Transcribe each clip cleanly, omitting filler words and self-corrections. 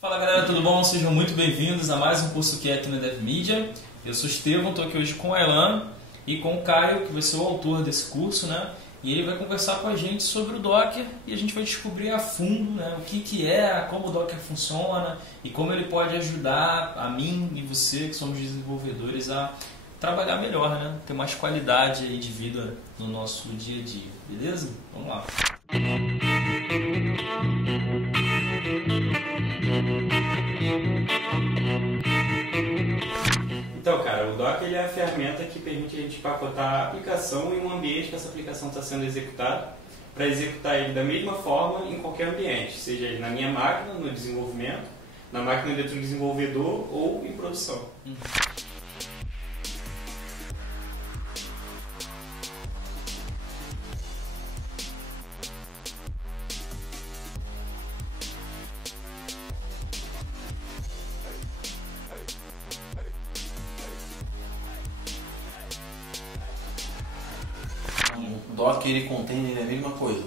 Fala galera, tudo bom? Sejam muito bem-vindos a mais um curso que é aqui na DevMedia. Eu sou o Estevão, estou aqui hoje com o Elan e com o Caio, que vai ser o autor desse curso, né? E ele vai conversar com a gente sobre o Docker e a gente vai descobrir a fundo, né, o que é, como o Docker funciona e como ele pode ajudar a mim e você, que somos desenvolvedores, a trabalhar melhor, né? Ter mais qualidade aí de vida no nosso dia a dia, beleza? Vamos lá! Então, cara, o Docker ele é a ferramenta que permite a gente empacotar a aplicação em um ambiente que essa aplicação está sendo executada, para executar ele da mesma forma em qualquer ambiente, seja ele na minha máquina, no desenvolvimento, na máquina de outro desenvolvedor ou em produção. O Docker e container é a mesma coisa.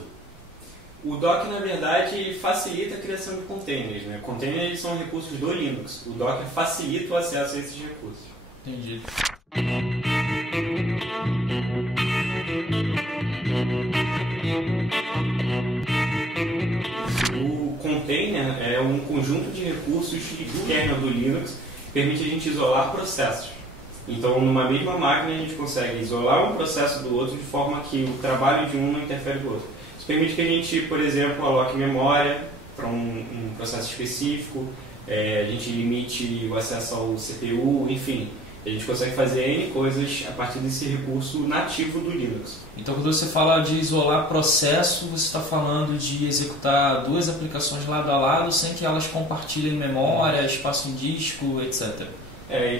O Docker, na verdade, facilita a criação de containers, né? Containers são recursos do Linux. O Docker facilita o acesso a esses recursos. Entendi. O container é um conjunto de recursos do kernel do Linux que permite a gente isolar processos. Então, numa mesma máquina, a gente consegue isolar um processo do outro de forma que o trabalho de um não interfere do outro. Isso permite que a gente, por exemplo, aloque memória para um processo específico, a gente limite o acesso ao CPU, enfim. A gente consegue fazer N coisas a partir desse recurso nativo do Linux. Então, quando você fala de isolar processo, você está falando de executar duas aplicações lado a lado sem que elas compartilhem memória, espaço em disco, etc.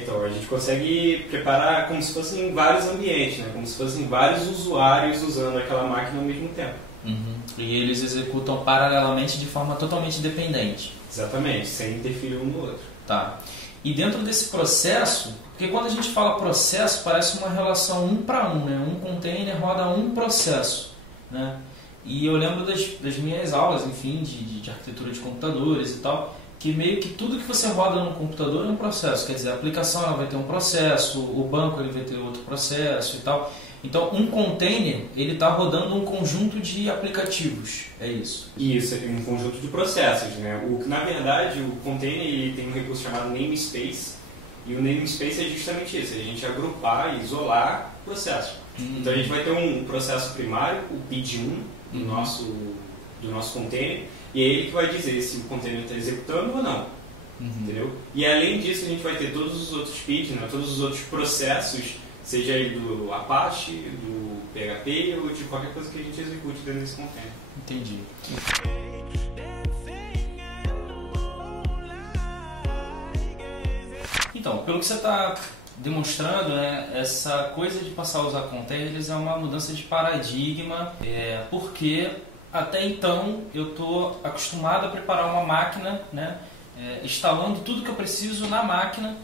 Então, a gente consegue preparar como se fossem vários ambientes, né? Como se fossem vários usuários usando aquela máquina ao mesmo tempo. Uhum. E eles executam paralelamente de forma totalmente independente. Exatamente, sem interferir um no outro. Tá. E dentro desse processo, porque quando a gente fala processo, parece uma relação um para um, né? Um container roda um processo, né? E eu lembro das minhas aulas, enfim, de arquitetura de computadores e tal, que meio que tudo que você roda no computador é um processo. Quer dizer, a aplicação ela vai ter um processo, o banco ele vai ter outro processo e tal. Então, um container, ele está rodando um conjunto de aplicativos, é isso? Isso, um conjunto de processos, né? Na verdade, o container ele tem um recurso chamado namespace, e o namespace é justamente isso, é a gente agrupar e isolar processos. Então, a gente vai ter um processo primário, o PID1, do nosso container, e é ele que vai dizer se o container está executando ou não. Entendeu? E além disso, a gente vai ter todos os outros PIDs, né? Todos os outros processos, seja aí do Apache, do PHP ou de qualquer coisa que a gente execute dentro desse container. Entendi. Então, pelo que você está demonstrando, né, essa coisa de passar a usar containers é uma mudança de paradigma, porque até então eu estou acostumado a preparar uma máquina, né, instalando tudo que eu preciso na máquina,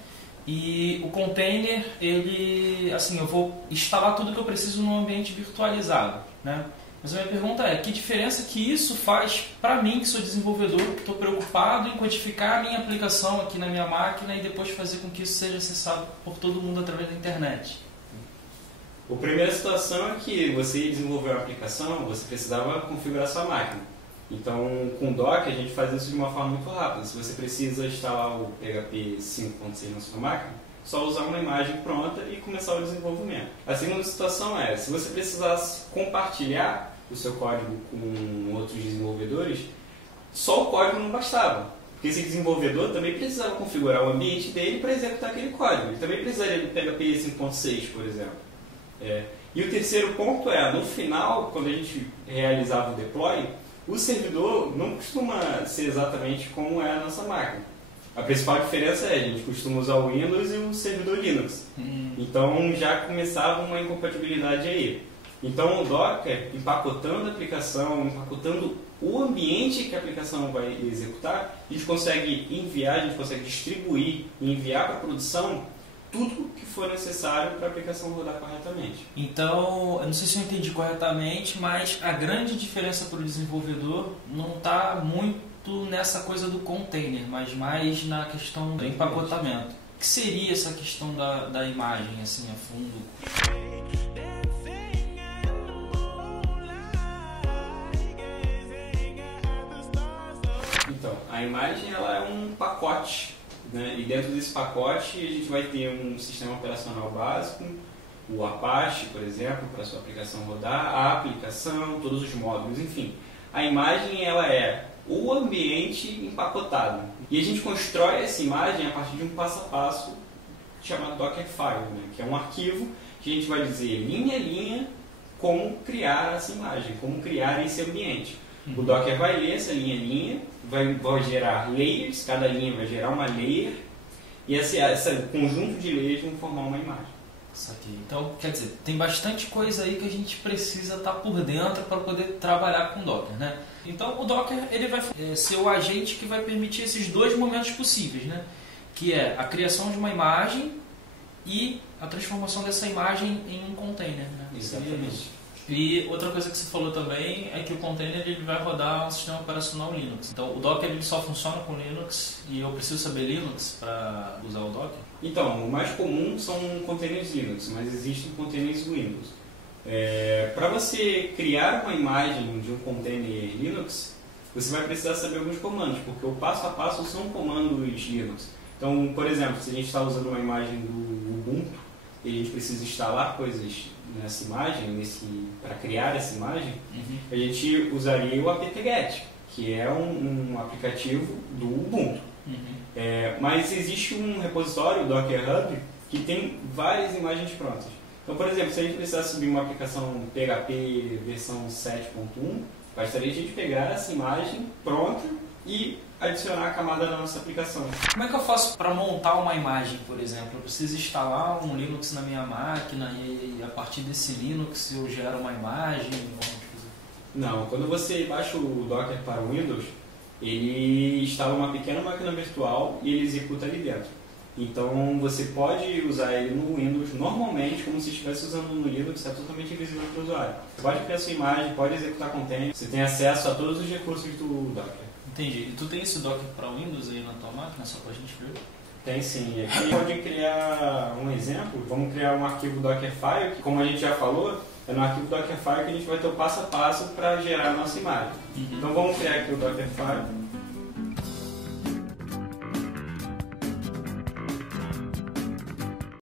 e o container, ele, assim, eu vou instalar tudo que eu preciso num ambiente virtualizado, né? Mas a minha pergunta é, que diferença que isso faz para mim, que sou desenvolvedor, que estou preocupado em codificar a minha aplicação aqui na minha máquina e depois fazer com que isso seja acessado por todo mundo através da internet? A primeira situação é que você desenvolveu a aplicação, você precisava configurar sua máquina. Então, com o Docker, a gente faz isso de uma forma muito rápida. Se você precisa instalar o PHP 5.6 na sua máquina, só usar uma imagem pronta e começar o desenvolvimento. A segunda situação é, se você precisasse compartilhar o seu código com outros desenvolvedores, só o código não bastava. Porque esse desenvolvedor também precisava configurar o ambiente dele para executar aquele código. Ele também precisaria do PHP 5.6, por exemplo. E o terceiro ponto é, no final, quando a gente realizava o deploy, o servidor não costuma ser exatamente como é a nossa máquina. A principal diferença é, a gente costuma usar o Windows e o servidor Linux. Então já começava uma incompatibilidade aí. Então o Docker, empacotando a aplicação, empacotando o ambiente que a aplicação vai executar, a gente consegue enviar, a gente consegue distribuir e enviar para a produção tudo que for necessário para a aplicação rodar corretamente. Então, eu não sei se eu entendi corretamente, mas a grande diferença para o desenvolvedor não está muito nessa coisa do container, mas mais na questão do empacotamento. O que seria essa questão da imagem, assim, a fundo? Então, a imagem ela é um pacote, né? E dentro desse pacote a gente vai ter um sistema operacional básico, o Apache, por exemplo, para a sua aplicação rodar, a aplicação, todos os módulos, enfim. A imagem ela é o ambiente empacotado. E a gente constrói essa imagem a partir de um passo a passo chamado Dockerfile, né? Que é um arquivo que a gente vai dizer linha a linha como criar essa imagem, como criar esse ambiente. O Docker vai ler essa linha a linha, vai gerar layers, cada linha vai gerar uma layer, e esse conjunto de layers vão formar uma imagem. Isso aqui. Então, quer dizer, tem bastante coisa aí que a gente precisa estar por dentro para poder trabalhar com o Docker, né? Então, o Docker ele vai ser o agente que vai permitir esses dois momentos possíveis, né? Que é a criação de uma imagem e a transformação dessa imagem em um container, né? Exatamente. E outra coisa que você falou também é que o container ele vai rodar um sistema operacional Linux. Então o Docker ele só funciona com Linux e eu preciso saber Linux para usar o Docker? Então, o mais comum são containers Linux, mas existem containers Windows. Para você criar uma imagem de um container Linux, você vai precisar saber alguns comandos, porque o passo a passo são comandos Linux. Então, por exemplo, se a gente está usando uma imagem do Ubuntu e a gente precisa instalar coisas nessa imagem, para criar essa imagem, a gente usaria o apt-get, que é um aplicativo do Ubuntu. Mas existe um repositório, o Docker Hub, que tem várias imagens prontas. Então, por exemplo, se a gente precisar subir uma aplicação PHP versão 7.1, bastaria a gente pegar essa imagem pronta e adicionar a camada na nossa aplicação. Como é que eu faço para montar uma imagem, por exemplo? Eu preciso instalar um Linux na minha máquina e a partir desse Linux eu gero uma imagem? Não, quando você baixa o Docker para o Windows, ele instala uma pequena máquina virtual e ele executa ali dentro. Então você pode usar ele no Windows normalmente, como se estivesse usando no Linux, é totalmente invisível para o usuário. Você pode criar sua imagem, pode executar container, você tem acesso a todos os recursos do Docker. Entendi. E tu tem esse Docker para Windows aí na tua máquina, só para a gente ver? Tem sim. Aqui pode criar um exemplo. Vamos criar um arquivo Dockerfile, que como a gente já falou, é no arquivo Dockerfile que a gente vai ter o passo a passo para gerar a nossa imagem. Então vamos criar aqui o Dockerfile.